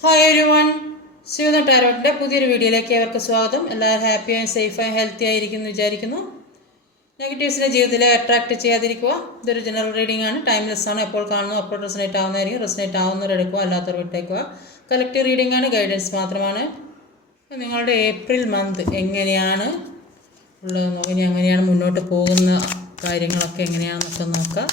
Hi every one, ശിവന ടാരോട്ടിൻ്റെ പുതിയൊരു വീഡിയോയിലേക്ക് ഏവർക്കും സ്വാഗതം. എല്ലാവരും ഹാപ്പിയായും സേഫായും ഹെൽത്തി ആയിരിക്കുന്നു വിചാരിക്കുന്നു. നെഗറ്റീവ്സിനെ ജീവിതത്തിലെ അട്രാക്ട് ചെയ്യാതിരിക്കുക. ഇതൊരു ജനറൽ റീഡിംഗ് ആണ്, ടൈംലെസ് ആണ്. എപ്പോൾ കാണുന്നു അപ്പോൾ റെസനേറ്റ് ആവുന്നതായിരിക്കും. റെസനേറ്റ് ആവുന്നവർ എടുക്കുക, അല്ലാത്തവർ വിട്ടേക്കുക. കളക്റ്റീവ് റീഡിംഗ് ആണ്, ഗൈഡൻസ് മാത്രമാണ്. നിങ്ങളുടെ ഏപ്രിൽ മന്ത് എങ്ങനെയാണ് ഉള്ളത്, ഇനി എങ്ങനെയാണ് മുന്നോട്ട് പോകുന്ന കാര്യങ്ങളൊക്കെ എങ്ങനെയാണെന്നൊക്കെ നോക്കാം.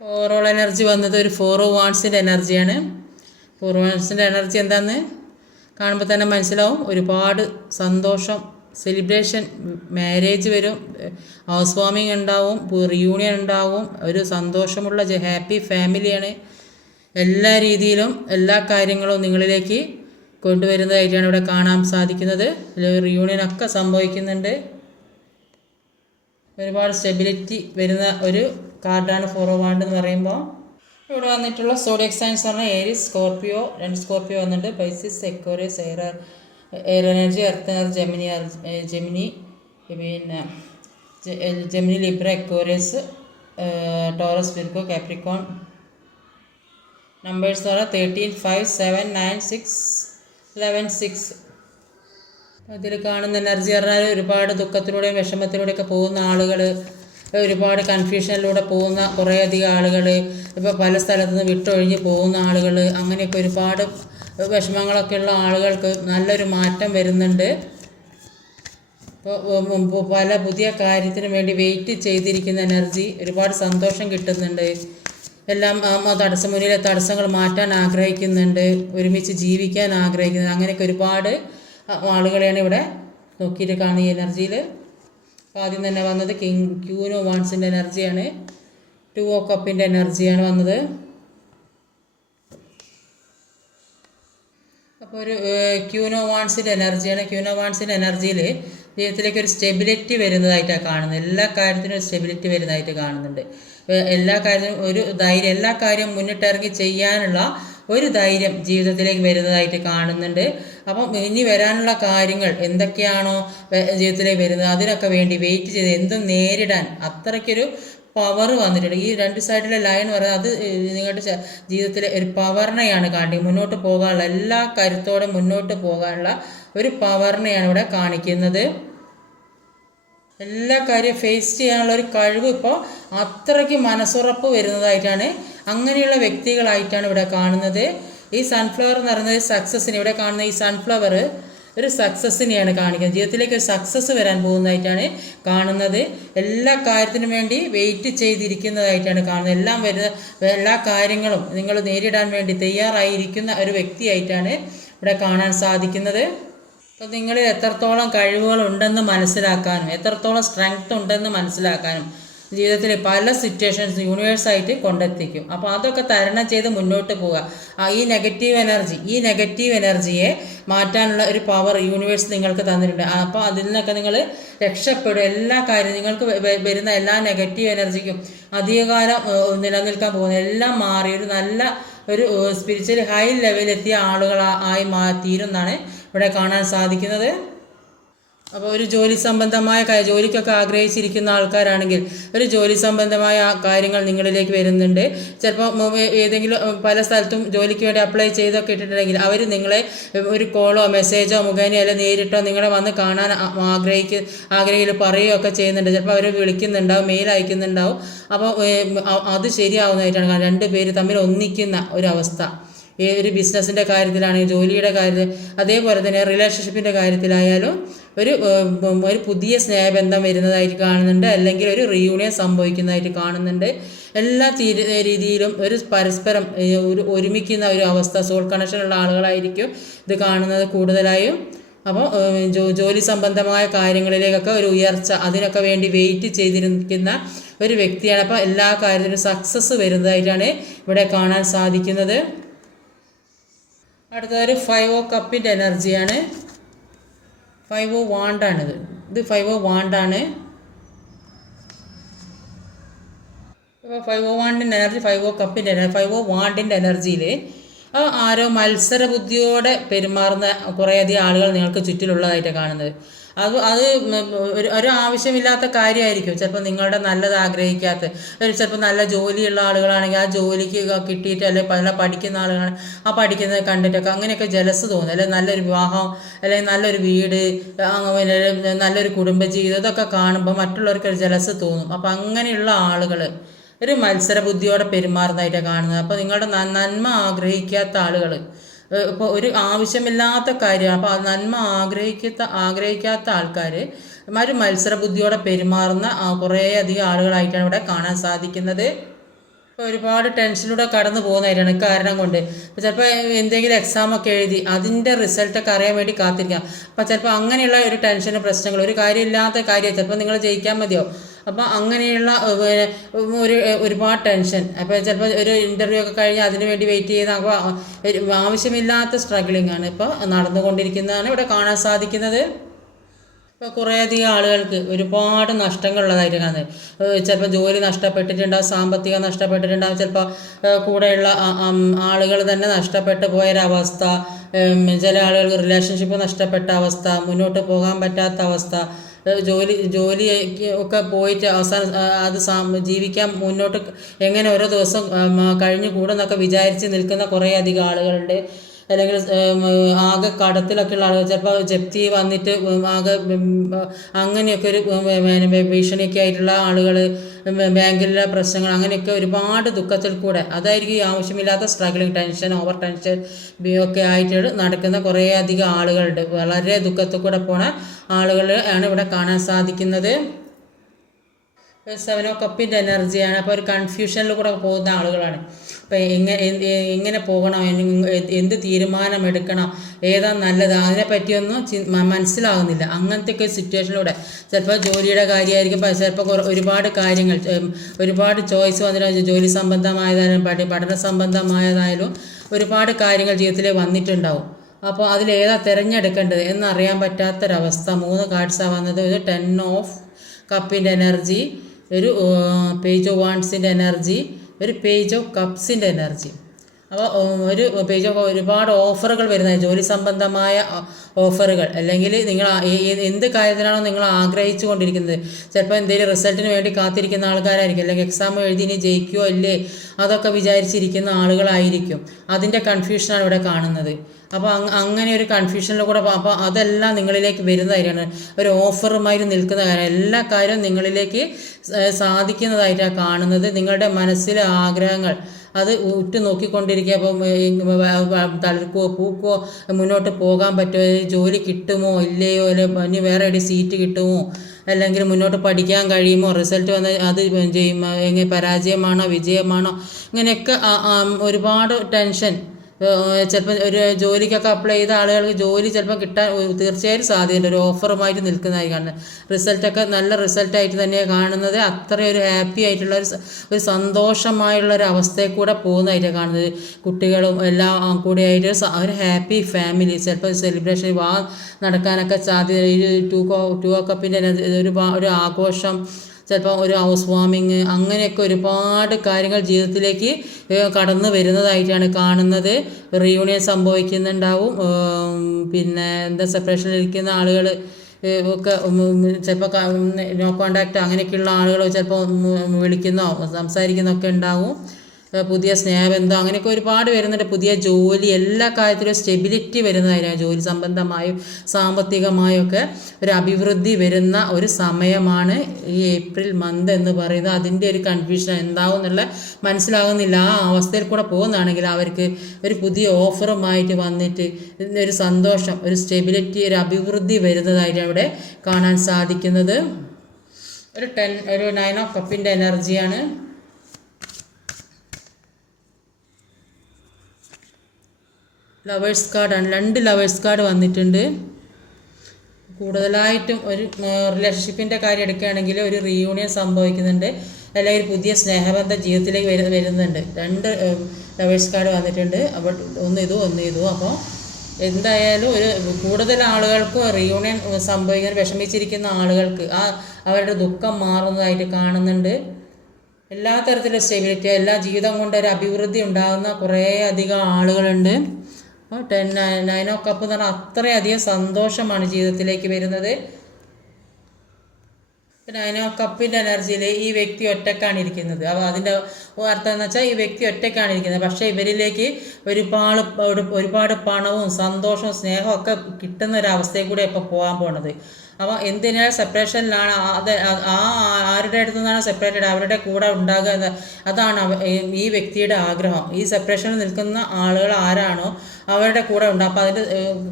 ഓവറോൾ എനർജി വന്നത് ഒരു 4 ഓഫ് വാണ്ട്സിൻ്റെ എനർജിയാണ്. 4 ഓഫ് വാണ്ട്സിൻ്റെ എനർജി എന്താണെന്ന് കാണുമ്പോൾ തന്നെ മനസ്സിലാവും. ഒരുപാട് സന്തോഷം, സെലിബ്രേഷൻ, മാരേജ് വരും, ഹൗസ് വാമിങ് ഉണ്ടാവും, റിയൂണിയൻ ഉണ്ടാവും. ഒരു സന്തോഷമുള്ള ഹാപ്പി ഫാമിലിയാണ്. എല്ലാ രീതിയിലും എല്ലാ കാര്യങ്ങളും നിങ്ങളിലേക്ക് കൊണ്ടുവരുന്നതായിട്ടാണ് ഇവിടെ കാണാൻ സാധിക്കുന്നത്. റിയൂണിയനൊക്കെ സംഭവിക്കുന്നുണ്ട്. ഒരുപാട് സ്റ്റെബിലിറ്റി വരുന്ന ഒരു കാർഡാണ് 4 ഓഫ് വാണ്ട് എന്ന് പറയുമ്പോൾ. ഇവിടെ വന്നിട്ടുള്ള സോഡിയക് സൈൻസ് പറഞ്ഞാൽ ഏരീസ്, സ്കോർപ്പിയോ, 2 സ്കോർപ്പിയോ വന്നിട്ടുണ്ട്. Pisces, Aquarius, air energy, earth energy, Gemini, പിന്നെ Gemini, Libra, Aquarius, Taurus, Virgo, Capricorn. Numbers പറഞ്ഞാൽ 13, 5, 7, 9, 6, 11, 6. ഇതിൽ കാണുന്ന എനർജി പറഞ്ഞാൽ ഒരുപാട് ദുഃഖത്തിലൂടെയും വിഷമത്തിലൂടെയൊക്കെ പോകുന്ന ആളുകൾ, ഒരുപാട് കൺഫ്യൂഷനിലൂടെ പോകുന്ന കുറേയധികം ആളുകൾ, ഇപ്പോൾ പല സ്ഥലത്തു നിന്ന് വിട്ടൊഴിഞ്ഞ് പോകുന്ന ആളുകൾ, അങ്ങനെയൊക്കെ ഒരുപാട് വിഷമങ്ങളൊക്കെ ഉള്ള ആളുകൾക്ക് നല്ലൊരു മാറ്റം വരുന്നുണ്ട്. ഇപ്പോൾ പല പുതിയ കാര്യത്തിന് വേണ്ടി വെയിറ്റ് ചെയ്തിരിക്കുന്ന എനർജി, ഒരുപാട് സന്തോഷം കിട്ടുന്നുണ്ട്. എല്ലാം മുന്നിലെ തടസ്സങ്ങൾ മാറ്റാൻ ആഗ്രഹിക്കുന്നുണ്ട്, ഒരുമിച്ച് ജീവിക്കാൻ ആഗ്രഹിക്കുന്നുണ്ട്. അങ്ങനെയൊക്കെ ഒരുപാട് ആളുകളെയാണ് ഇവിടെ നോക്കിയിട്ട് കാണുന്ന ഈ എനർജിയിൽ. അപ്പോൾ ആദ്യം തന്നെ വന്നത് ക്യൂൻ ഓഫ് വാണ്ട്സിൻ്റെ എനർജിയാണ്. 2 ഓഫ് കപ്പിൻ്റെ എനർജിയാണ് വന്നത്. അപ്പോൾ ഒരു ക്യൂൻ ഓഫ് വാണ്ട്സിൻ്റെ എനർജിയാണ്. ക്യൂൻ ഓഫ് വാണ്ട്സിൻ്റെ എനർജിയിൽ ജീവിതത്തിലേക്ക് ഒരു സ്റ്റെബിലിറ്റി വരുന്നതായിട്ടാണ് കാണുന്നത്. എല്ലാ കാര്യത്തിനും ഒരു സ്റ്റെബിലിറ്റി വരുന്നതായിട്ട് കാണുന്നുണ്ട്. എല്ലാ കാര്യത്തിനും ഒരു ധൈര്യം, എല്ലാ കാര്യവും മുന്നിട്ടിറങ്ങി ചെയ്യാനുള്ള ഒരു ധൈര്യം ജീവിതത്തിലേക്ക് വരുന്നതായിട്ട് കാണുന്നുണ്ട്. അപ്പം ഇനി വരാനുള്ള കാര്യങ്ങൾ എന്തൊക്കെയാണോ ജീവിതത്തിലേക്ക് വരുന്നത്, അതിനൊക്കെ വേണ്ടി വെയിറ്റ് ചെയ്ത് എന്തും നേരിടാൻ അത്രയ്ക്കൊരു പവർ വന്നിട്ടുണ്ട്. ഈ 2 സൈഡിലെ ലൈൻ പറയുന്നത് അത് നിങ്ങളുടെ ജീവിതത്തിലെ ഒരു പവറിനെയാണ് കാണിക്കുന്നത്. മുന്നോട്ട് പോകാനുള്ള എല്ലാ കരുത്തോടെ മുന്നോട്ട് പോകാനുള്ള ഒരു പവറിനെയാണ് ഇവിടെ കാണിക്കുന്നത്. എല്ലാ കാര്യവും ഫേസ് ചെയ്യാനുള്ള ഒരു കഴിവ് ഇപ്പോൾ അത്രയ്ക്ക് മനസ്സുറപ്പ് വരുന്നതായിട്ടാണ്, അങ്ങനെയുള്ള വ്യക്തികളായിട്ടാണ് ഇവിടെ കാണുന്നത്. ഈ സൺഫ്ലവർ എന്ന് പറയുന്നത് സക്സസ്സിന്, ഇവിടെ കാണുന്ന ഈ സൺഫ്ലവർ ഒരു സക്സസ്സിനെയാണ് കാണിക്കുന്നത്. ജീവിതത്തിലേക്ക് ഒരു സക്സസ് വരാൻ പോകുന്നതായിട്ടാണ് കാണുന്നത്. എല്ലാ കാര്യത്തിനും വേണ്ടി വെയിറ്റ് ചെയ്തിരിക്കുന്നതായിട്ടാണ് കാണുന്നത്. എല്ലാ കാര്യങ്ങളും നിങ്ങൾ നേരിടാൻ വേണ്ടി തയ്യാറായിരിക്കുന്ന ഒരു വ്യക്തിയായിട്ടാണ് ഇവിടെ കാണാൻ സാധിക്കുന്നത്. അപ്പോൾ നിങ്ങളിൽ എത്രത്തോളം കഴിവുകൾ ഉണ്ടെന്ന് മനസ്സിലാക്കാനും എത്രത്തോളം സ്ട്രെങ്ത് ഉണ്ടെന്ന് മനസ്സിലാക്കാനും ജീവിതത്തിൽ പല സിറ്റുവേഷൻസ് യൂണിവേഴ്സായിട്ട് കൊണ്ടെത്തിക്കും. അപ്പോൾ അതൊക്കെ തരണം ചെയ്ത് മുന്നോട്ട് പോവുക. ഈ നെഗറ്റീവ് എനർജിയെ മാറ്റാനുള്ള ഒരു പവർ യൂണിവേഴ്സ് നിങ്ങൾക്ക് തന്നിട്ടുണ്ട്. അപ്പോൾ അതിൽ നിന്നൊക്കെ നിങ്ങൾ രക്ഷപ്പെടും. എല്ലാ കാര്യവും നിങ്ങൾക്ക് വരുന്ന എല്ലാ നെഗറ്റീവ് എനർജിക്കും അധികകാലം നിലനിൽക്കാൻ പോകുന്ന എല്ലാം മാറി ഒരു സ്പിരിച്വൽ ഹൈ ലെവലിലെത്തിയ ആളുകളായി തീരുമെന്നാണ് ഇവിടെ കാണാൻ സാധിക്കുന്നത്. അപ്പോൾ ഒരു ജോലി സംബന്ധമായ ജോലിക്കൊക്കെ ആഗ്രഹിച്ചിരിക്കുന്ന ആൾക്കാരാണെങ്കിൽ ഒരു ജോലി സംബന്ധമായ കാര്യങ്ങൾ നിങ്ങളിലേക്ക് വരുന്നുണ്ട്. ചിലപ്പോൾ ഏതെങ്കിലും പല സ്ഥലത്തും ജോലിക്ക് വേണ്ടി അപ്ലൈ ചെയ്തൊക്കെ ഇട്ടിട്ടുണ്ടെങ്കിൽ അവർ നിങ്ങളെ ഒരു കോളോ മെസ്സേജോ മുഖേന അല്ലെങ്കിൽ നേരിട്ടോ നിങ്ങളെ വന്ന് കാണാൻ ആഗ്രഹിക്കുക പറയുകയൊക്കെ ചെയ്യുന്നുണ്ട്. ചിലപ്പോൾ അവർ വിളിക്കുന്നുണ്ടാവും, മെയിൽ അയക്കുന്നുണ്ടാവും. അപ്പോൾ അത് ശരിയാവുന്നതായിട്ടാണ്. 2 പേര് തമ്മിൽ ഒന്നിക്കുന്ന ഒരവസ്ഥ ഒരു ബിസിനസ്സിൻ്റെ കാര്യത്തിലാണെങ്കിൽ, ജോലിയുടെ കാര്യത്തിൽ, അതേപോലെ തന്നെ റിലേഷൻഷിപ്പിൻ്റെ കാര്യത്തിലായാലും ഒരു പുതിയ സ്നേഹബന്ധം വരുന്നതായിട്ട് കാണുന്നുണ്ട്, അല്ലെങ്കിൽ ഒരു റീയൂണിയൻ സംഭവിക്കുന്നതായിട്ട് കാണുന്നുണ്ട്. എല്ലാ രീതിയിലും ഒരു പരസ്പരം ഒരുമിക്കുന്ന ഒരു അവസ്ഥ, സോൾ കണക്ഷനുള്ള ആളുകളായിരിക്കും ഇത് കാണുന്നത് കൂടുതലായും. അപ്പോൾ ജോലി സംബന്ധമായ കാര്യങ്ങളിലേക്കൊക്കെ ഒരു ഉയർച്ച, അതിനൊക്കെ വേണ്ടി വെയിറ്റ് ചെയ്തിരിക്കുന്ന ഒരു വ്യക്തിയാണ്. അപ്പോൾ എല്ലാ കാര്യത്തിലും സക്സസ് വരുന്നതായിട്ടാണ് ഇവിടെ കാണാൻ സാധിക്കുന്നത്. അടുത്തൊരു 5 ഓഫ് കപ്പിൻ്റെ എനർജിയാണ്. 5 ഓഫ് വാണ്ടാണിത്. 5 ഓഫ് വാണ്ടാണ്. ഇപ്പോൾ 501 എനർജി, 50 കപ്പിൻ്റെ എനർജി, 50 വാണ്ടിൻ്റെ എനർജിയിൽ ആരോ മത്സര ബുദ്ധിയോടെ പെരുമാറുന്ന കുറേയധികം ആളുകൾ നിങ്ങൾക്ക് ചുറ്റിലുള്ളതായിട്ട് കാണുന്നത്. അത് ഒരു ആവശ്യമില്ലാത്ത കാര്യമായിരിക്കും. ചിലപ്പോൾ നിങ്ങളുടെ നല്ലത് ആഗ്രഹിക്കാത്ത ചിലപ്പോൾ നല്ല ജോലിയുള്ള ആളുകളാണെങ്കിൽ ആ ജോലിക്ക് കിട്ടിയിട്ട് അല്ലെങ്കിൽ പല പഠിക്കുന്ന ആളുകളാണ് ആ പഠിക്കുന്നത് കണ്ടിട്ടൊക്കെ അങ്ങനെയൊക്കെ ജലസ് തോന്നും. അല്ലെങ്കിൽ നല്ലൊരു വിവാഹം അല്ലെങ്കിൽ നല്ലൊരു വീട്, നല്ലൊരു കുടുംബജീവിതം ഇതൊക്കെ കാണുമ്പോൾ മറ്റുള്ളവർക്ക് ഒരു ജലസ് തോന്നും. അപ്പോൾ അങ്ങനെയുള്ള ആളുകൾ ഒരു മത്സര ബുദ്ധിയോടെ പെരുമാറുന്നതായിട്ടാണ് കാണുന്നത്. അപ്പോൾ നിങ്ങളുടെ നന്മ ആഗ്രഹിക്കാത്ത ആളുകൾ ഇപ്പോൾ ഒരു ആവശ്യമില്ലാത്ത കാര്യമാണ്. അപ്പോൾ നന്മ ആഗ്രഹിക്കാത്ത ആൾക്കാർ ഒരു മത്സര ബുദ്ധിയോടെ പെരുമാറുന്ന കുറേ അധികം ആളുകളായിട്ടാണ് ഇവിടെ കാണാൻ സാധിക്കുന്നത്. ഇപ്പോൾ ഒരുപാട് ടെൻഷനിലൂടെ കടന്നു പോകുന്നതായിട്ടാണ് കാരണം കൊണ്ട്. ഇപ്പോൾ ചിലപ്പോൾ എന്തെങ്കിലും എക്സാമൊക്കെ എഴുതി അതിൻ്റെ റിസൾട്ടൊക്കെ അറിയാൻ വേണ്ടി കാത്തിരിക്കാം. അപ്പോൾ ചിലപ്പോൾ അങ്ങനെയുള്ള ഒരു ടെൻഷന് പ്രശ്നങ്ങൾ, ഒരു കാര്യമില്ലാത്ത കാര്യം ചിലപ്പോൾ നിങ്ങൾ ജയിക്കാൻ മതിയോ, അപ്പോൾ അങ്ങനെയുള്ള ഒരുപാട് ടെൻഷൻ. അപ്പോൾ ചിലപ്പോൾ ഒരു ഇൻ്റർവ്യൂ ഒക്കെ കഴിഞ്ഞ് അതിന് വേണ്ടി വെയിറ്റ് ചെയ്യുന്ന അപ്പോൾ ആവശ്യമില്ലാത്ത സ്ട്രഗിളിംഗ് ആണ് ഇപ്പോൾ നടന്നുകൊണ്ടിരിക്കുന്നതാണ് ഇവിടെ കാണാൻ സാധിക്കുന്നത്. ഇപ്പോൾ കുറേയധികം ആളുകൾക്ക് ഒരുപാട് നഷ്ടങ്ങളുള്ളതായിട്ട് കാണുന്നത്. ചിലപ്പോൾ ജോലി നഷ്ടപ്പെട്ടിട്ടുണ്ടാവും, സാമ്പത്തികം നഷ്ടപ്പെട്ടിട്ടുണ്ടാവും, ചിലപ്പോൾ കൂടെയുള്ള ആളുകൾ തന്നെ നഷ്ടപ്പെട്ടു പോയൊരവസ്ഥ, ചില ആളുകൾക്ക് റിലേഷൻഷിപ്പ് നഷ്ടപ്പെട്ട അവസ്ഥ, മുന്നോട്ട് പോകാൻ പറ്റാത്ത അവസ്ഥ, ജോലി ഒക്കെ പോയിട്ട് അവസാനം അത് ജീവിക്കാൻ മുന്നോട്ട് എങ്ങനെ ഓരോ ദിവസം കഴിഞ്ഞു കൂടുന്നൊക്കെ വിചാരിച്ച് നിൽക്കുന്ന കുറേയധികം ആളുകളുണ്ട്. അല്ലെങ്കിൽ ആകെ കടത്തിലൊക്കെ ഉള്ള ആളുകൾ, ചിലപ്പോൾ ജപ്തി വന്നിട്ട് ആകെ അങ്ങനെയൊക്കെ ഒരു ഭീഷണിയൊക്കെ ആയിട്ടുള്ള ആളുകൾ, ബാങ്കിലെ പ്രശ്നങ്ങൾ, അങ്ങനെയൊക്കെ ഒരുപാട് ദുഃഖത്തിൽ കൂടെ അതായിരിക്കും ഈ ആവശ്യമില്ലാത്ത സ്ട്രഗിളിങ്, ടെൻഷൻ, ഓവർ ടെൻഷൻ ഒക്കെ ആയിട്ട് നടക്കുന്ന കുറേ അധികം ആളുകളുണ്ട്. വളരെ ദുഃഖത്തിൽ കൂടെ പോണ ആളുകൾ ആണ് ഇവിടെ കാണാൻ സാധിക്കുന്നത്. 7 കപ്പിൻ്റെ എനർജിയാണ്. അപ്പോൾ ഒരു കൺഫ്യൂഷനിൽ കൂടെ പോകുന്ന ആളുകളാണ്. അപ്പോൾ എങ്ങനെ പോകണം, എന്ത് തീരുമാനമെടുക്കണം, ഏതാ നല്ലത്, അതിനെപ്പറ്റിയൊന്നും മനസ്സിലാകുന്നില്ല. അങ്ങനത്തെയൊക്കെ സിറ്റുവേഷനിലൂടെ ചിലപ്പോൾ ജോലിയുടെ കാര്യമായിരിക്കും, ചിലപ്പോൾ ഒരുപാട് കാര്യങ്ങൾ, ഒരുപാട് ചോയ്സ് വന്നിട്ട് ജോലി സംബന്ധമായതായാലും പഠന സംബന്ധമായതായാലും ഒരുപാട് കാര്യങ്ങൾ ജീവിതത്തിൽ വന്നിട്ടുണ്ടാവും. അപ്പോൾ അതിലേതാ തിരഞ്ഞെടുക്കേണ്ടത് എന്നറിയാൻ പറ്റാത്തൊരവസ്ഥ. 3 കാർഡ്സാണ് വന്നത്. ഒരു 10 ഓഫ് കപ്പിൻ്റെ എനർജി, ഒരു പേജ് ഓഫ് വാണ്ട്സിൻ്റെ എനർജി, ഒരു പേജ് ഓഫ് കപ്സിൻ്റെ എനർജി. അപ്പോൾ ഒരു പേജ് ഓഫ് ഒരുപാട് ഓഫറുകൾ വരുന്നത്, ജോലി സംബന്ധമായ ഓഫറുകൾ, അല്ലെങ്കിൽ നിങ്ങൾ എന്ത് കാര്യത്തിനാണോ നിങ്ങൾ ആഗ്രഹിച്ചു കൊണ്ടിരിക്കുന്നത്. ചിലപ്പോൾ എന്തെങ്കിലും റിസൾട്ടിന് വേണ്ടി കാത്തിരിക്കുന്ന ആൾക്കാരായിരിക്കും, അല്ലെങ്കിൽ എക്സാം എഴുതി ഇനി ജയിക്കുമോ ഇല്ലേ അതൊക്കെ വിചാരിച്ചിരിക്കുന്ന ആളുകളായിരിക്കും. അതിൻ്റെ കൺഫ്യൂഷനാണ് ഇവിടെ കാണുന്നത്. അപ്പോൾ അങ്ങനെ ഒരു കൺഫ്യൂഷനിൽ കൂടെ അപ്പോൾ അതെല്ലാം നിങ്ങളിലേക്ക് വരുന്നതായിട്ടാണ്, ഒരു ഓഫറുമായി നിൽക്കുന്ന കാര്യം, എല്ലാ കാര്യവും നിങ്ങളിലേക്ക് സാധിക്കുന്നതായിട്ടാണ് കാണുന്നത്. നിങ്ങളുടെ മനസ്സിലെ ആഗ്രഹങ്ങൾ അത് ഉറ്റു നോക്കിക്കൊണ്ടിരിക്കുക. അപ്പം തളിർക്കോ പൂക്കോ, മുന്നോട്ട് പോകാൻ പറ്റുമോ, ജോലി കിട്ടുമോ ഇല്ലയോ, അല്ലെങ്കിൽ ഇനി വേറെ എവിടെ സീറ്റ് കിട്ടുമോ, അല്ലെങ്കിൽ മുന്നോട്ട് പഠിക്കാൻ കഴിയുമോ, റിസൾട്ട് വന്ന് അത് എങ്ങനെ പരാജയമാണോ വിജയമാണോ, ഇങ്ങനെയൊക്കെ ഒരുപാട് ടെൻഷൻ. ചിലപ്പോൾ ഒരു ജോലിക്കൊക്കെ അപ്ലൈ ചെയ്ത ആളുകൾക്ക് ജോലി ചിലപ്പോൾ കിട്ടാൻ തീർച്ചയായും സാധ്യതയുണ്ട്. ഒരു ഓഫറുമായിട്ട് നിൽക്കുന്നതായി കാണുന്നത്, റിസൾട്ടൊക്കെ നല്ല റിസൾട്ടായിട്ട് തന്നെയാണ് കാണുന്നത്. അത്രയും ഒരു ഹാപ്പി ആയിട്ടുള്ള ഒരു സന്തോഷമായുള്ളൊരു അവസ്ഥയിൽ കൂടെ പോകുന്നതായിട്ടാണ് കാണുന്നത്. കുട്ടികളും എല്ലാം കൂടി ആയിട്ട് ഒരു ഹാപ്പി ഫാമിലി, ചിലപ്പോൾ സെലിബ്രേഷൻ വിവാഹം നടക്കാനൊക്കെ സാധ്യത. ഈ 2 കപ്പിൻ്റെ ഒരു ആഘോഷം, ചിലപ്പോൾ ഒരു ഹൗസ് വാമിങ്, അങ്ങനെയൊക്കെ ഒരുപാട് കാര്യങ്ങൾ ജീവിതത്തിലേക്ക് കടന്നു വരുന്നതായിട്ടാണ് കാണുന്നത്. റീയൂണിയൻ സംഭവിക്കുന്നുണ്ടാവും. പിന്നെ സെപ്പറേഷനിലിരിക്കുന്ന ആളുകൾ ഒക്കെ ചിലപ്പോൾ നോ കോണ്ടാക്റ്റ് അങ്ങനെയൊക്കെയുള്ള ആളുകൾ ചിലപ്പോൾ വിളിക്കുന്നോ സംസാരിക്കുന്നൊക്കെ ഉണ്ടാവും. പുതിയ സ്നേഹബന്ധം അങ്ങനെയൊക്കെ ഒരുപാട് വരുന്നുണ്ട്. പുതിയ ജോലി, എല്ലാ കാര്യത്തിലും സ്റ്റെബിലിറ്റി വരുന്നതായിരിക്കും. ജോലി സംബന്ധമായും സാമ്പത്തികമായും ഒക്കെ ഒരു അഭിവൃദ്ധി വരുന്ന ഒരു സമയമാണ് ഈ ഏപ്രിൽ മന്ത് എന്ന് പറയുന്നത്. അതിൻ്റെ ഒരു കൺഫ്യൂഷൻ എന്താവും എന്നുള്ള മനസ്സിലാകുന്നില്ല. ആ അവസ്ഥയിൽ കൂടെ പോകുന്നതാണെങ്കിൽ അവർക്ക് ഒരു പുതിയ ഓഫറുമായിട്ട് വന്നിട്ട് ഒരു സന്തോഷം, ഒരു സ്റ്റെബിലിറ്റി, ഒരു അഭിവൃദ്ധി വരുന്നതായിട്ടാണ് ഇവിടെ കാണാൻ സാധിക്കുന്നത്. ഒരു 9 ഓഫ് കപ്പിൻ്റെ എനർജിയാണ്. ലവേഴ്സ് കാർഡാണ്. 2 ലവേഴ്സ് കാർഡ് വന്നിട്ടുണ്ട്. കൂടുതലായിട്ടും ഒരു റിലേഷൻഷിപ്പിൻ്റെ കാര്യം എടുക്കുകയാണെങ്കിൽ ഒരു റീയൂണിയൻ സംഭവിക്കുന്നുണ്ട്, അല്ലെങ്കിൽ പുതിയ സ്നേഹബന്ധ ജീവിതത്തിലേക്ക് വരുന്നുണ്ട്. 2 ലവേഴ്സ് കാർഡ് വന്നിട്ടുണ്ട്. അപ്പോൾ ഒന്ന് ഇതും. അപ്പോൾ എന്തായാലും ഒരു കൂടുതൽ ആളുകൾക്ക് റീയൂണിയൻ സംഭവിക്കാൻ വിഷമിച്ചിരിക്കുന്ന ആളുകൾക്ക് അവരുടെ ദുഃഖം മാറുന്നതായിട്ട് കാണുന്നുണ്ട്. എല്ലാ തരത്തിലും സ്റ്റെബിലിറ്റി, എല്ലാ ജീവിതം കൊണ്ട് ഒരു അഭിവൃദ്ധി ഉണ്ടാകുന്ന കുറേ അധികം ആളുകളുണ്ട്. അപ്പോൾ 9 ഓഫ് കപ്പ് എന്ന് പറഞ്ഞാൽ അത്രയധികം സന്തോഷമാണ് ജീവിതത്തിലേക്ക് വരുന്നത്. 9 ഓഫ് കപ്പിൻ്റെ എനർജിയിൽ ഈ വ്യക്തി ഒറ്റക്കാണ് ഇരിക്കുന്നത്. അപ്പോൾ അതിൻ്റെ അർത്ഥം എന്ന് വെച്ചാൽ ഈ വ്യക്തി ഒറ്റക്കാണ് ഇരിക്കുന്നത്. പക്ഷേ ഇവരിലേക്ക് ഒരുപാട് പണവും സന്തോഷവും സ്നേഹവും ഒക്കെ കിട്ടുന്ന ഒരു അവസ്ഥയിൽ കൂടെ ഇപ്പോൾ പോകാൻ പോണത്. അപ്പോൾ എന്തിനാണ് സെപ്പറേഷനിലാണ്, ആരുടെ അടുത്തു നിന്നാണ് സെപ്പറേറ്റഡ് അവരുടെ കൂടെ ഉണ്ടാകുക, അതാണ് ഈ വ്യക്തിയുടെ ആഗ്രഹം. ഈ സെപ്പറേഷനിൽ നിൽക്കുന്ന ആളുകൾ ആരാണോ അവരുടെ കൂടെ ഉണ്ട്. അപ്പോൾ അതിൻ്റെ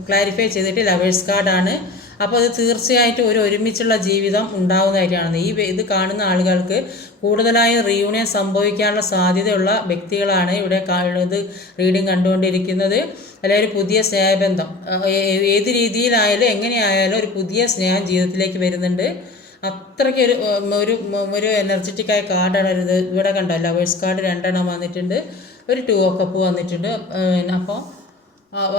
ക്ലാരിഫൈ ചെയ്തിട്ട് ലവേഴ്സ് കാർഡാണ്. അപ്പോൾ അത് തീർച്ചയായിട്ടും ഒരുമിച്ചുള്ള ജീവിതം ഉണ്ടാകുന്നതായിട്ടാണ്. ഇത് കാണുന്ന ആളുകൾക്ക് കൂടുതലായും റീയൂണിയൻ സംഭവിക്കാനുള്ള സാധ്യതയുള്ള വ്യക്തികളാണ് ഇവിടെ ഇത് റീഡിങ് കണ്ടുകൊണ്ടിരിക്കുന്നത്. അല്ലെങ്കിൽ ഒരു പുതിയ സ്നേഹബന്ധം ഏത് രീതിയിലായാലും എങ്ങനെയായാലും ഒരു പുതിയ സ്നേഹം ജീവിതത്തിലേക്ക് വരുന്നുണ്ട്. അത്രയ്ക്ക് ഒരു എനർജറ്റിക്കായ കാർഡാണ് ഇത്. ഇവിടെ കണ്ടോ ലവേഴ്സ് കാർഡ് 2 വന്നിട്ടുണ്ട്, ഒരു 2 ഓഫ് കപ്പ് വന്നിട്ടുണ്ട്. അപ്പോൾ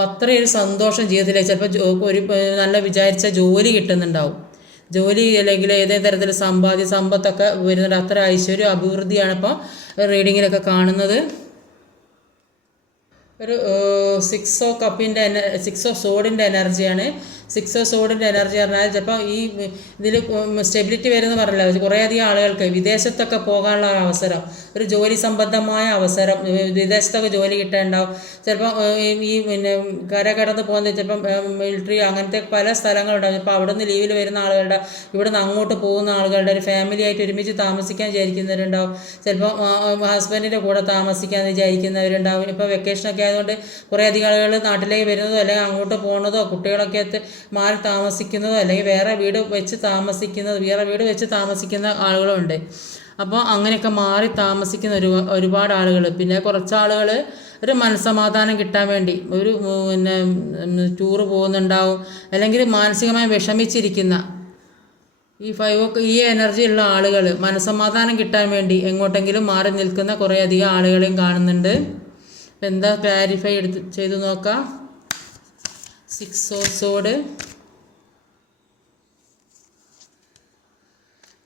അത്രയൊരു സന്തോഷം ജീവിതത്തിലേക്ക് ചിലപ്പോൾ ഒരു നല്ല വിചാരിച്ച ജോലി കിട്ടുന്നുണ്ടാവും. ജോലി അല്ലെങ്കിൽ ഏതേ തരത്തിൽ സമ്പത്തൊക്കെ വരുന്നുണ്ട്. അത്ര ഐശ്വര്യം അഭിവൃദ്ധിയാണ് ഇപ്പോൾ റീഡിങ്ങിലൊക്കെ കാണുന്നത്. ഒരു 6 ഓഫ് സോഡിൻ്റെ എനർജിയാണ്. 6 ഓഫ് സോഡിൻ്റെ എനർജി പറഞ്ഞാൽ ചിലപ്പോൾ ഈ ഇതിൽ സ്റ്റെബിലിറ്റി വരുമെന്ന് പറഞ്ഞില്ല, കുറേയധികം ആളുകൾക്ക് വിദേശത്തൊക്കെ പോകാനുള്ള അവസരം, ഒരു ജോലി സംബന്ധമായ അവസരം, വിദേശത്തൊക്കെ ജോലി കിട്ടാനുണ്ടാവും. ചിലപ്പോൾ ഈ കര കടന്ന് പോകുന്നത് ചിലപ്പം മിലിറ്ററി അങ്ങനത്തെ പല സ്ഥലങ്ങളുണ്ടാവും. ചിലപ്പോൾ അവിടെ നിന്ന് ലീവിൽ വരുന്ന ആളുകളുടെ, ഇവിടെ നിന്ന് അങ്ങോട്ട് പോകുന്ന ആളുകളുടെ ഒരു ഫാമിലി ആയിട്ട് ഒരുമിച്ച് താമസിക്കാൻ വിചാരിക്കുന്നവരുണ്ടാവും. ചിലപ്പോൾ ഹസ്ബൻഡിൻ്റെ കൂടെ താമസിക്കാൻ വിചാരിക്കുന്നവരുണ്ടാവും. ഇപ്പോൾ വെക്കേഷനൊക്കെ ആയതുകൊണ്ട് കുറേ അധികം ആളുകൾ നാട്ടിലേക്ക് വരുന്നതോ അല്ലെങ്കിൽ അങ്ങോട്ട് പോകുന്നതോ കുട്ടികളൊക്കെ മാറി താമസിക്കുന്നതോ അല്ലെങ്കിൽ വേറെ വീട് വെച്ച് താമസിക്കുന്ന ആളുകളുണ്ട്. അപ്പോൾ അങ്ങനെയൊക്കെ മാറി താമസിക്കുന്ന ഒരുപാട് ആളുകൾ. പിന്നെ കുറച്ച് ആളുകൾ ഒരു മനസ്സമാധാനം കിട്ടാൻ വേണ്ടി ടൂറ് പോകുന്നുണ്ടാവും. അല്ലെങ്കിൽ മാനസികമായി വിഷമിച്ചിരിക്കുന്ന ഈ എനർജി ഉള്ള ആളുകൾ മനസ്സമാധാനം കിട്ടാൻ വേണ്ടി എങ്ങോട്ടെങ്കിലും മാറി നിൽക്കുന്ന കുറേയധികം ആളുകളെയും കാണുന്നുണ്ട്. അപ്പം എന്താ ക്ലാരിഫൈ ചെയ്ത് നോക്കാം. 6 ഓഫ് സോഡ്,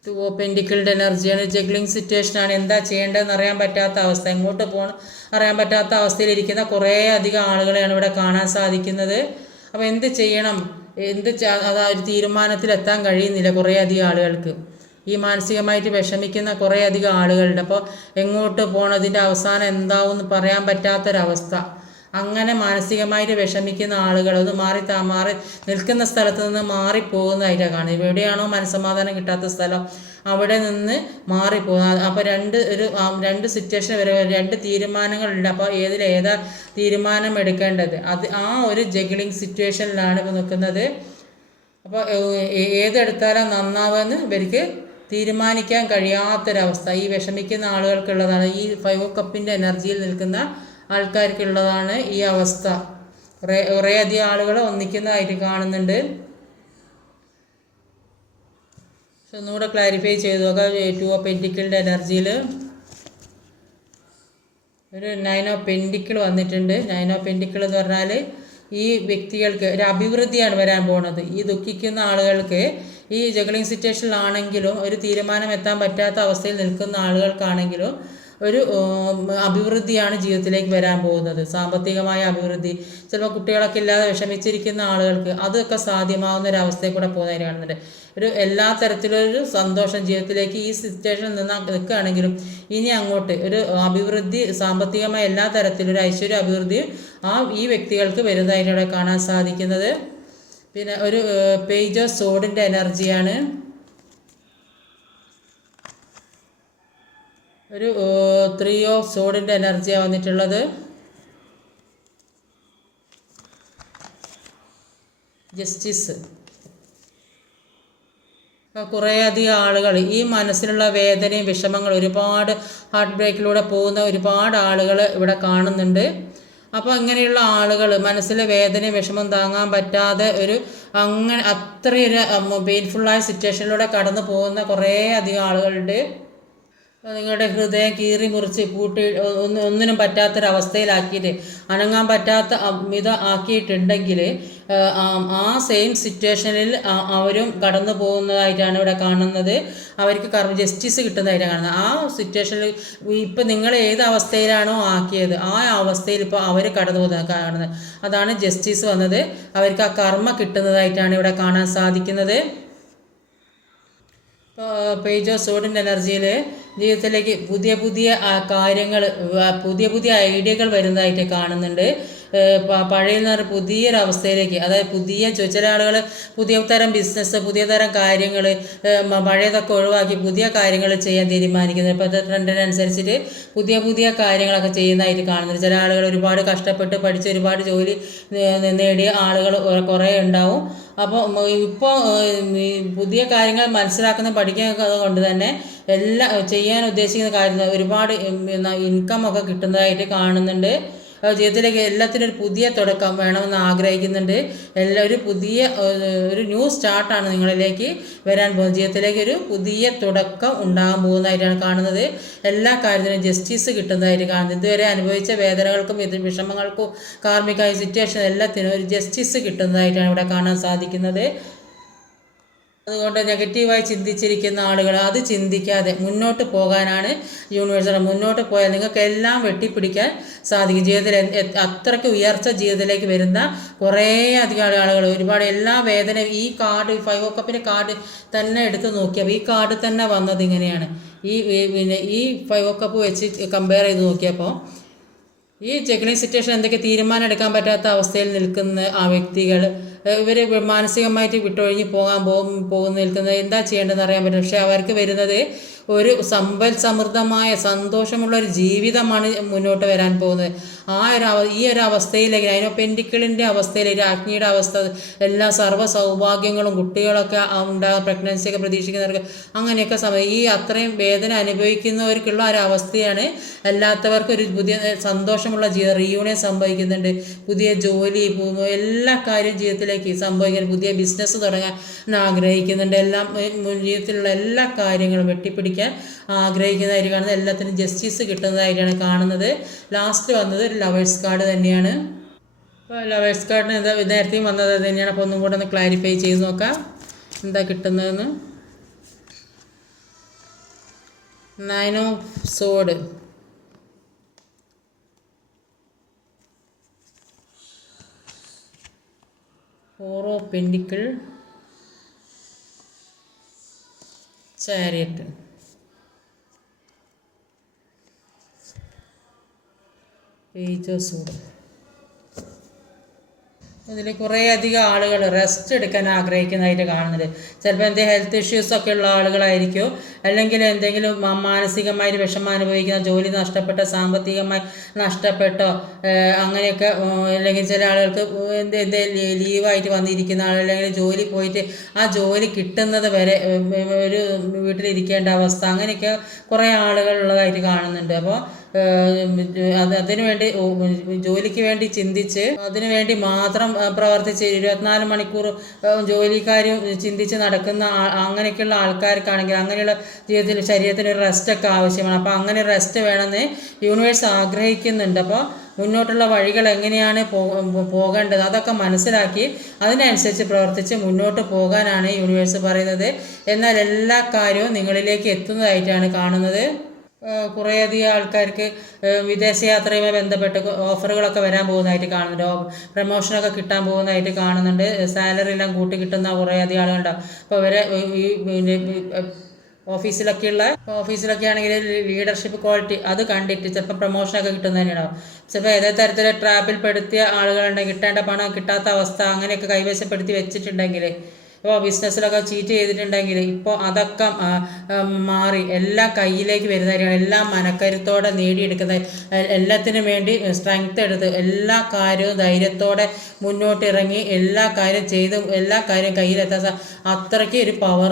2 ഓഫ് പെൻറ്റിക്കിൾഡ് എനർജിയാണ്. ജഗ്ലിംഗ് സിറ്റുവേഷനാണ്. എന്താ ചെയ്യേണ്ടതെന്ന് അറിയാൻ പറ്റാത്ത അവസ്ഥ, എങ്ങോട്ട് പോകണം അറിയാൻ പറ്റാത്ത അവസ്ഥയിലിരിക്കുന്ന കുറേ അധികം ആളുകളെയാണ് ഇവിടെ കാണാൻ സാധിക്കുന്നത്. അപ്പോൾ എന്ത് ചെയ്യണം, ഒരു തീരുമാനത്തിലെത്താൻ കഴിയുന്നില്ല കുറേ അധികം ആളുകൾക്ക്. ഈ മാനസികമായിട്ട് വിഷമിക്കുന്ന കുറേ അധികം ആളുകളുണ്ട്. അപ്പോൾ എങ്ങോട്ട് പോകണതിൻ്റെ അവസാനം എന്താവും എന്ന് പറയാൻ പറ്റാത്തൊരവസ്ഥ. അങ്ങനെ മാനസികമായിട്ട് വിഷമിക്കുന്ന ആളുകൾ അത് മാറി നിൽക്കുന്ന സ്ഥലത്ത് നിന്ന് മാറിപ്പോകുന്നതായിട്ടാണ് കാണുന്നത്. എവിടെയാണോ മനസ്സമാധാനം കിട്ടാത്ത സ്ഥലം അവിടെ നിന്ന് മാറിപ്പോകുന്നത്. അപ്പോൾ രണ്ട് സിറ്റുവേഷൻ വരെ 2 തീരുമാനങ്ങളുണ്ട്. അപ്പോൾ ഏതാ തീരുമാനം എടുക്കേണ്ടത്, അത് ഒരു ജഗ്ലിംഗ് സിറ്റുവേഷനിലാണ് ഇപ്പോൾ നിൽക്കുന്നത്. അപ്പോൾ ഏതെടുത്താലും നന്നാവുമെന്ന് ഇവർക്ക് തീരുമാനിക്കാൻ കഴിയാത്തൊരവസ്ഥ ഈ വിഷമിക്കുന്ന ആളുകൾക്കുള്ളതാണ്. ഈ 5 ഓഫ് കപ്പിൻ്റെ എനർജിയിൽ നിൽക്കുന്ന ആൾക്കാർക്കുള്ളതാണ് ഈ അവസ്ഥ. കുറേയധികം ആളുകൾ ഒന്നിക്കുന്നതായിട്ട് കാണുന്നുണ്ട്. ഒന്നുകൂടെ ക്ലാരിഫൈ ചെയ്തു നോക്കാം. 2 ഓഫ് പെൻറ്റിക്കിളിൻ്റെ എനർജിയിൽ ഒരു 9 ഓഫ് പെൻറ്റിക്കിൾ വന്നിട്ടുണ്ട്. 9 ഓഫ് പെൻറ്റിക്കിൾ എന്ന് പറഞ്ഞാൽ ഈ വ്യക്തികൾക്ക് ഒരു അഭിവൃദ്ധിയാണ് വരാൻ പോകുന്നത്. ഈ ദുഃഖിക്കുന്ന ആളുകൾക്ക് ഈ ജഗ്ലിംഗ് സിറ്റുവേഷനിലാണെങ്കിലും ഒരു തീരുമാനം എത്താൻ പറ്റാത്ത അവസ്ഥയിൽ നിൽക്കുന്ന ആളുകൾക്കാണെങ്കിലും ഒരു അഭിവൃദ്ധിയാണ് ജീവിതത്തിലേക്ക് വരാൻ പോകുന്നത്. സാമ്പത്തികമായ അഭിവൃദ്ധി, ചിലപ്പോൾ കുട്ടികളൊക്കെ ഇല്ലാതെ വിഷമിച്ചിരിക്കുന്ന ആളുകൾക്ക് അതൊക്കെ സാധ്യമാകുന്ന ഒരു അവസ്ഥയിൽ കൂടെ പോകുന്നതിന് കാണുന്നുണ്ട്. എല്ലാ തരത്തിലൊരു സന്തോഷം ജീവിതത്തിലേക്ക് ഈ സിറ്റുവേഷനിൽ നിന്ന് നിൽക്കുകയാണെങ്കിലും ഇനി അങ്ങോട്ട് ഒരു അഭിവൃദ്ധി, സാമ്പത്തികമായ എല്ലാ തരത്തിലും ഒരു ഐശ്വര്യ അഭിവൃദ്ധിയും ഈ വ്യക്തികൾക്ക് വരുന്നതായിട്ടാണ് കാണാൻ സാധിക്കുന്നത്. പിന്നെ ഒരു പേജ് ഓഫ് സോഡിൻ്റെ എനർജിയാണ്. ഒരു 3 ഓഫ് സോഡിൻ്റെ എനർജിയാണ് വന്നിട്ടുള്ളത്. ജസ്റ്റിസ്. കുറേയധികം ആളുകൾ ഈ മനസ്സിലുള്ള വേദനയും വിഷമങ്ങളും ഒരുപാട് ഹാർട്ട് ബ്രേക്കിലൂടെ പോകുന്ന ഒരുപാട് ആളുകൾ ഇവിടെ കാണുന്നുണ്ട്. അപ്പോൾ ഇങ്ങനെയുള്ള ആളുകൾ മനസ്സിലെ വേദനയും വിഷമം താങ്ങാൻ പറ്റാതെ അത്രയൊരു പെയിൻഫുള്ളായ സിറ്റുവേഷനിലൂടെ കടന്നു പോകുന്ന കുറേ അധികം ആളുകളുണ്ട്. നിങ്ങളുടെ ഹൃദയം കീറി മുറിച്ച് പൂട്ടി ഒന്നിനും പറ്റാത്തൊരവസ്ഥയിലാക്കിയിട്ട് അനങ്ങാൻ പറ്റാത്ത അമിത ആക്കിയിട്ടുണ്ടെങ്കിൽ ആ സെയിം സിറ്റുവേഷനിൽ അവരും കടന്നു പോകുന്നതായിട്ടാണ് ഇവിടെ കാണുന്നത്. അവർക്ക് ജസ്റ്റിസ് കിട്ടുന്നതായിട്ടാണ് കാണുന്നത്. ആ സിറ്റുവേഷനിൽ ഇപ്പം നിങ്ങൾ ഏത് അവസ്ഥയിലാണോ ആക്കിയത് ആ അവസ്ഥയിൽ ഇപ്പോൾ അവർ കടന്നു പോകുന്നത് കാണുന്നത്. അതാണ് ജസ്റ്റിസ് വന്നത്. അവർക്ക് ആ കർമ്മ കിട്ടുന്നതായിട്ടാണ് ഇവിടെ കാണാൻ സാധിക്കുന്നത്. പേജ് ഓഫ് സോഡിൻ്റെ എനർജിയിൽ ജീവിതത്തിലേക്ക് പുതിയ പുതിയ കാര്യങ്ങൾ, പുതിയ പുതിയ ഐഡിയകൾ വരുന്നതായിട്ട് കാണുന്നുണ്ട്. പഴയ നിന്ന് പുതിയൊരവസ്ഥയിലേക്ക്, അതായത് ചില ആളുകൾ പുതിയ തരം ബിസിനസ്, പുതിയ തരം കാര്യങ്ങൾ, പഴയതൊക്കെ ഒഴിവാക്കി പുതിയ കാര്യങ്ങൾ ചെയ്യാൻ തീരുമാനിക്കുന്നത്. ഇപ്പോഴത്തെ ട്രെൻഡിനനുസരിച്ചിട്ട് പുതിയ പുതിയ കാര്യങ്ങളൊക്കെ ചെയ്യുന്നതായിട്ട് കാണുന്നുണ്ട്. ചില ആളുകൾ ഒരുപാട് കഷ്ടപ്പെട്ട് പഠിച്ച് ഒരുപാട് ജോലി നേടിയ ആളുകൾ കുറേ ഉണ്ടാവും. അപ്പോൾ ഇപ്പോൾ പുതിയ കാര്യങ്ങൾ മനസ്സിലാക്കുന്ന പഠിക്കുന്നതൊക്കെ കൊണ്ട് തന്നെ ചെയ്യാൻ ഉദ്ദേശിക്കുന്ന കാര്യം ഒരുപാട് ഇൻകം ഒക്കെ കിട്ടുന്നതായിട്ട് കാണുന്നുണ്ട്. ജീവിതത്തിലേക്ക് എല്ലാത്തിനും ഒരു പുതിയ തുടക്കം വേണമെന്ന് ആഗ്രഹിക്കുന്നുണ്ട്. ഒരു പുതിയ ഒരു ന്യൂ സ്റ്റാർട്ടാണ് നിങ്ങളിലേക്ക് വരാൻ പോകുന്നത്. ജീവിതത്തിലേക്ക് ഒരു പുതിയ തുടക്കം ഉണ്ടാകാൻ പോകുന്നതായിട്ടാണ് കാണുന്നത്. എല്ലാ കാര്യത്തിനും ജസ്റ്റിസ് കിട്ടുന്നതായിട്ട് കാണുന്നത്. ഇതുവരെ അനുഭവിച്ച വേദനകൾക്കും വിഷമങ്ങൾക്കും കാർമിക സിറ്റുവേഷൻ എല്ലാത്തിനും ഒരു ജസ്റ്റിസ് കിട്ടുന്നതായിട്ടാണ് ഇവിടെ കാണാൻ സാധിക്കുന്നത്. അതുകൊണ്ട് നെഗറ്റീവായി ചിന്തിച്ചിരിക്കുന്ന ആളുകൾ അത് ചിന്തിക്കാതെ മുന്നോട്ട് പോകാനാണ് യൂണിവേഴ്സ്. മുന്നോട്ട് പോയാൽ നിങ്ങൾക്ക് എല്ലാം വെട്ടിപ്പിടിക്കാൻ സാധിക്കും. ജീവിതത്തിൽ അത്രയ്ക്ക് ഉയർച്ച ജീവിതത്തിലേക്ക് വരുന്ന കുറേ അധികം ആളുകൾ ഒരുപാട് എല്ലാ വേദനയും ഈ കാർഡ് 5 ഓഫ് കപ്പിൻ്റെ കാർഡ് തന്നെ എടുത്ത് നോക്കിയപ്പോൾ ഈ കാർഡ് തന്നെ വന്നത് ഇങ്ങനെയാണ്. ഈ 5 ഓഫ് കപ്പ് വെച്ച് കമ്പയർ ചെയ്ത് നോക്കിയപ്പോൾ ഈ ജഗ്ലിംഗ് സിറ്റുവേഷൻ എന്തൊക്കെ തീരുമാനം എടുക്കാൻ പറ്റാത്ത അവസ്ഥയിൽ നിൽക്കുന്ന ആ വ്യക്തികൾ, ഇവർ മാനസികമായിട്ട് വിട്ടൊഴിഞ്ഞ് പോകുന്ന നിൽക്കുന്നത് എന്താ ചെയ്യേണ്ടതെന്ന് അറിയാൻ പറ്റും. പക്ഷേ അവർക്ക് വരുന്നത് ഒരു സമ്പൽ സമൃദ്ധമായ സന്തോഷമുള്ളൊരു ജീവിതമാണ് മുന്നോട്ട് വരാൻ പോകുന്നത്. ഈ ഒരു അവസ്ഥയിലേക്ക് അതിനോ പെൻഡിക്കിളിൻ്റെ അവസ്ഥയിലേക്ക് അഗ്നിയുടെ അവസ്ഥ എല്ലാ സർവ്വ സൗഭാഗ്യങ്ങളും കുട്ടികളൊക്കെ ഉണ്ടാകും, പ്രഗ്നൻസിയൊക്കെ പ്രതീക്ഷിക്കുന്നവർക്ക് അങ്ങനെയൊക്കെ ഈ അത്രയും വേദന അനുഭവിക്കുന്നവർക്കുള്ള ഒരു അവസ്ഥയാണ്. അല്ലാത്തവർക്ക് ഒരു പുതിയ സന്തോഷമുള്ള ജീവിതം, റീയൂണിയൻ സംഭവിക്കുന്നുണ്ട്, പുതിയ ജോലി, എല്ലാ കാര്യവും ജീവിതത്തിലേക്ക് സംഭവിക്കാൻ, പുതിയ ബിസിനസ് തുടങ്ങാൻ ആഗ്രഹിക്കുന്നുണ്ട്. എല്ലാം ജീവിതത്തിലുള്ള എല്ലാ കാര്യങ്ങളും വെട്ടിപ്പിടിക്കാൻ ആഗ്രഹിക്കുന്നതായിട്ട് കാണുന്നത്. എല്ലാത്തിനും ജസ്റ്റിസ് കിട്ടുന്നതായിട്ടാണ് കാണുന്നത്. ലാസ്റ്റ് വന്നത് ഒരു ലവേഴ്സ് കാർഡ് തന്നെയാണ്. അപ്പോൾ ലവേഴ്സ് കാർഡിന് നേരത്തെയും വന്നത് തന്നെയാണ്. അപ്പോൾ ഒന്നും കൂടെ ഒന്ന് ക്ലാരിഫൈ ചെയ്ത് നോക്കാം എന്താ കിട്ടുന്നതെന്ന്. 9 of സോഡ്, 4 of പെൻഡിക്കിൾ, chariot. Page of സോഡ്. ഇതിൽ കുറേയധികം ആളുകൾ റെസ്റ്റ് എടുക്കാൻ ആഗ്രഹിക്കുന്നതായിട്ട് കാണുന്നുണ്ട്. ചിലപ്പോൾ എന്തെങ്കിലും ഹെൽത്ത് ഇഷ്യൂസൊക്കെ ഉള്ള ആളുകളായിരിക്കും, അല്ലെങ്കിൽ എന്തെങ്കിലും മാനസികമായിട്ട് വിഷമം അനുഭവിക്കുന്ന, ജോലി നഷ്ടപ്പെട്ട, സാമ്പത്തികമായി നഷ്ടപ്പെട്ടോ അങ്ങനെയൊക്കെ, അല്ലെങ്കിൽ ചില ആളുകൾക്ക് എന്തെങ്കിലും ലീവായിട്ട് വന്നിരിക്കുന്ന ആൾ, അല്ലെങ്കിൽ ജോലി പോയിട്ട് ആ ജോലി കിട്ടുന്നത് വരെ ഒരു വീട്ടിലിരിക്കേണ്ട അവസ്ഥ, അങ്ങനെയൊക്കെ കുറേ ആളുകൾ ഉള്ളതായിട്ട് കാണുന്നുണ്ട്. അപ്പോൾ അതിനുവേണ്ടി ജോലിക്ക് വേണ്ടി ചിന്തിച്ച് അതിനുവേണ്ടി മാത്രം പ്രവർത്തിച്ച് 24 മണിക്കൂർ ജോലിക്കാരും ചിന്തിച്ച് നടക്കുന്ന അങ്ങനെയൊക്കെയുള്ള ആൾക്കാർക്കാണെങ്കിൽ അങ്ങനെയുള്ള ജീവിതത്തിൽ ശരീരത്തിന് ഒരു റെസ്റ്റൊക്കെ ആവശ്യമാണ്. അപ്പോൾ അങ്ങനെ റെസ്റ്റ് വേണമെന്ന് യൂണിവേഴ്സ് ആഗ്രഹിക്കുന്നുണ്ട്. അപ്പോൾ മുന്നോട്ടുള്ള വഴികൾ എങ്ങനെയാണ് പോകേണ്ടത് അതൊക്കെ മനസ്സിലാക്കി അതിനനുസരിച്ച് പ്രവർത്തിച്ച് മുന്നോട്ട് പോകാനാണ് യൂണിവേഴ്സ് പറയുന്നത്. എന്നാൽ എല്ലാ കാര്യവും നിങ്ങളിലേക്ക് എത്തുന്നതായിട്ടാണ് കാണുന്നത്. കുറേയധികം ആൾക്കാർക്ക് വിദേശയാത്രയുമായി ബന്ധപ്പെട്ട് ഓഫറുകളൊക്കെ വരാൻ പോകുന്നതായിട്ട് കാണുന്നുണ്ട്. പ്രമോഷനൊക്കെ കിട്ടാൻ പോകുന്നതായിട്ട് കാണുന്നുണ്ട്. സാലറി എല്ലാം കൂട്ടി കിട്ടുന്ന കുറേയധികം ആളുകളുണ്ടാവും. അപ്പോൾ ഇവരെ ഓഫീസിലൊക്കെ ആണെങ്കിൽ ലീഡർഷിപ്പ് ക്വാളിറ്റി അത് കണ്ടിട്ട് ചിലപ്പോൾ പ്രൊമോഷനൊക്കെ കിട്ടുന്നത് തന്നെയുണ്ടാവും. ചിലപ്പോൾ ഏതേ തരത്തിൽ ട്രാപ്പിൽ പെടുത്തിയ ആളുകളുണ്ടെങ്കിൽ കിട്ടേണ്ട പണം കിട്ടാത്ത അവസ്ഥ അങ്ങനെയൊക്കെ കൈവശപ്പെടുത്തി വെച്ചിട്ടുണ്ടെങ്കിൽ, ഇപ്പോൾ ബിസിനസ്സിലൊക്കെ ചീറ്റ് ചെയ്തിട്ടുണ്ടെങ്കിൽ ഇപ്പോൾ അതൊക്കെ മാറി എല്ലാം കയ്യിലേക്ക് വരുന്നവരാണ്. എല്ലാം മനക്കരുത്തോടെ നേടിയെടുക്കുന്ന, എല്ലാത്തിനും വേണ്ടി സ്ട്രെങ്ത് എടുത്ത് എല്ലാ കാര്യവും ധൈര്യത്തോടെ മുന്നോട്ടിറങ്ങി എല്ലാ കാര്യം ചെയ്ത് എല്ലാ കാര്യം കയ്യിലെത്താൻ അത്രയ്ക്ക് ഒരു പവർ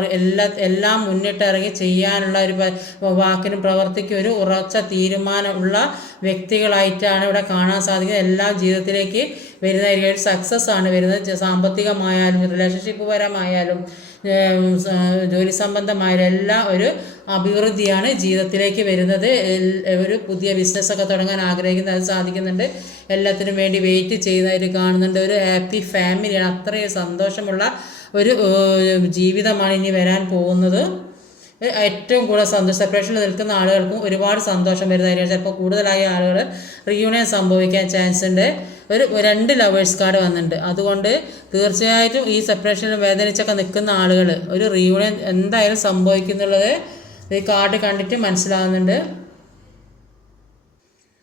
എല്ലാം മുന്നിട്ടിറങ്ങി ചെയ്യാനുള്ള ഒരു വാക്കിനും പ്രവർത്തിക്കും ഒരു ഉറച്ച തീരുമാനമുള്ള വ്യക്തികളായിട്ടാണ് ഇവിടെ കാണാൻ സാധിക്കുന്നത്. എല്ലാം ജീവിതത്തിലേക്ക് വരുന്നതായിരിക്കും. ഒരു സക്സസ് ആണ് വരുന്നത്. സാമ്പത്തികമായാലും റിലേഷൻഷിപ്പ് പരമായാലും ജോലി സംബന്ധമായാലും എല്ലാം ഒരു അഭിവൃദ്ധിയാണ് ജീവിതത്തിലേക്ക് വരുന്നത്. ഒരു പുതിയ ബിസിനസ്സൊക്കെ തുടങ്ങാൻ ആഗ്രഹിക്കുന്നത് അത് സാധിക്കുന്നുണ്ട്. എല്ലാത്തിനും വേണ്ടി വെയിറ്റ് ചെയ്യുന്നതായിട്ട് കാണുന്നുണ്ട്. ഒരു ഹാപ്പി ഫാമിലിയാണ്. അത്രയും സന്തോഷമുള്ള ഒരു ജീവിതമാണ് ഇനി വരാൻ പോകുന്നത്. ഏറ്റവും കൂടുതൽ സെപ്പറേഷനിൽ നിൽക്കുന്ന ആളുകൾക്കും ഒരുപാട് സന്തോഷം വരുന്നതായിരിക്കും. ചിലപ്പോൾ കൂടുതലായ ആളുകൾ റീയൂണിയൻ സംഭവിക്കാൻ ചാൻസ് ഉണ്ട്. ഒരു 2 ലവേഴ്സ് കാർഡ് വന്നിട്ടുണ്ട്. അതുകൊണ്ട് തീർച്ചയായിട്ടും ഈ സെപ്പറേഷനിൽ വേദനിച്ചൊക്കെ നിൽക്കുന്ന ആളുകൾ ഒരു റീയൂണിയൻ എന്തായാലും സംഭവിക്കുന്നുള്ളത് ഈ കാർഡ് കണ്ടിട്ട് മനസ്സിലാകുന്നുണ്ട്.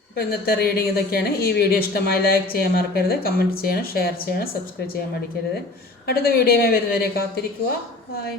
അപ്പോൾ ഇന്നത്തെ റീഡിങ് ഇതൊക്കെയാണ്. ഈ വീഡിയോ ഇഷ്ടമായി ലൈക്ക് ചെയ്യാൻ മറക്കരുത്, കമൻറ്റ് ചെയ്യണം, ഷെയർ ചെയ്യണം, സബ്സ്ക്രൈബ് ചെയ്യാൻ മടിക്കരുത്. അടുത്ത വീഡിയോയുമായി വരുന്നവരെ കാത്തിരിക്കുക. ബൈ.